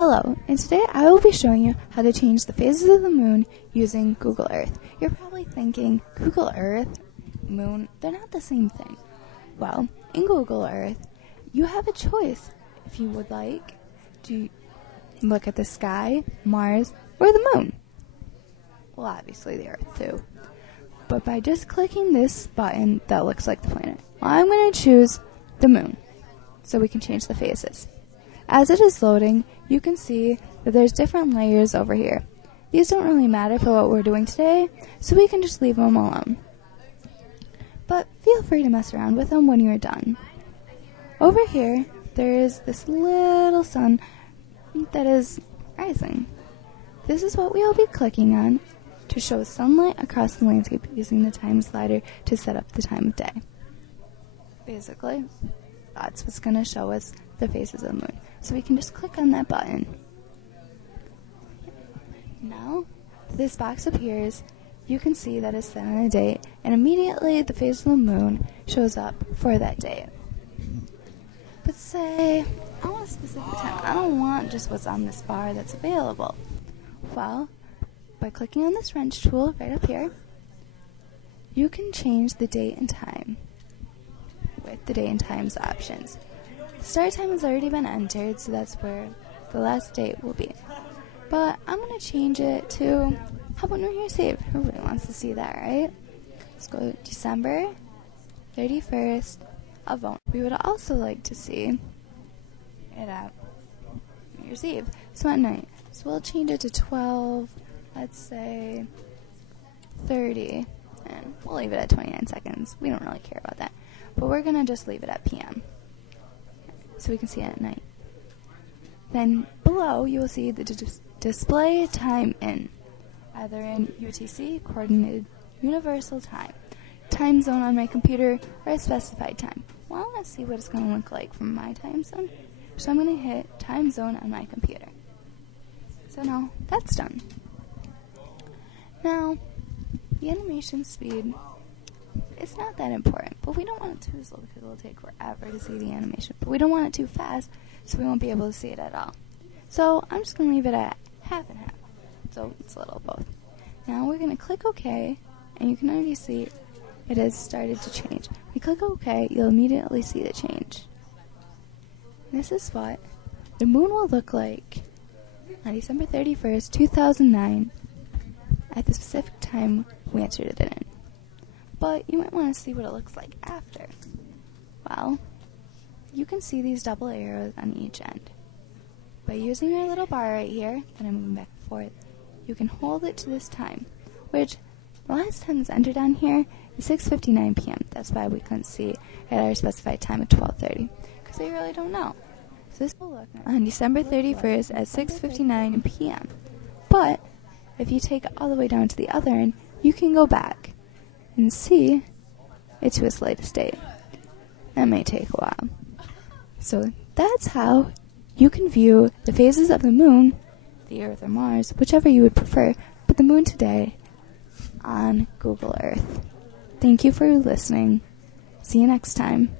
Hello, and today I will be showing you how to change the phases of the moon using Google Earth. You're probably thinking, Google Earth, moon, they're not the same thing. Well, in Google Earth, you have a choice if you would like to look at the sky, Mars, or the moon. Well, obviously the Earth too. But by just clicking this button that looks like the planet, I'm going to choose the moon so we can change the phases. As it is loading, you can see that there's different layers over here. These don't really matter for what we're doing today, so we can just leave them alone. But feel free to mess around with them when you're done. Over here, there is this little sun that is rising. This is what we'll be clicking on to show sunlight across the landscape using the time slider to set up the time of day. Basically, that's what's going to show us the phases of the moon. So we can just click on that button. Now, this box appears. You can see that it's set on a date, and immediately the phase of the moon shows up for that date. But say, I want a specific time. I don't want just what's on this bar that's available. Well, by clicking on this wrench tool right up here, you can change the date and time with the date and times options. The start time has already been entered, so that's where the last date will be. But I'm going to change it to, how about New Year's Eve? Everybody wants to see that, right? Let's go December 31st of 2020. We would also like to see it at New Year's Eve, so at night. So we'll change it to 12, let's say 30, and we'll leave it at 29 seconds. We don't really care about that. But we're going to just leave it at PM, so we can see it at night. Then below, you will see the display time in, either in UTC, Coordinated Universal Time, time zone on my computer, or a specified time. Well, I want to see what it's going to look like from my time zone, so I'm going to hit time zone on my computer. So now, that's done. Now, the animation speed, it's not that important, but we don't want it too slow because it will take forever to see the animation. But we don't want it too fast, so we won't be able to see it at all. So I'm just going to leave it at half and half, so it's a little of both. Now we're going to click OK, and you can already see it has started to change. If you click OK, you'll immediately see the change. This is what the moon will look like on December 31st, 2009, at the specific time we entered it in. But you might want to see what it looks like after. Well, you can see these double arrows on each end. By using your little bar right here, that I'm moving back and forth, you can hold it to this time, which the last time that's entered on here is 6:59 p.m. That's why we couldn't see at our specified time of 12:30, because we really don't know. So this will look on December 31st at 6:59 p.m. But if you take it all the way down to the other end, you can go back and see it to its latest date. That may take a while. So that's how you can view the phases of the moon, the Earth or Mars, whichever you would prefer, but the moon today on Google Earth. Thank you for listening. See you next time.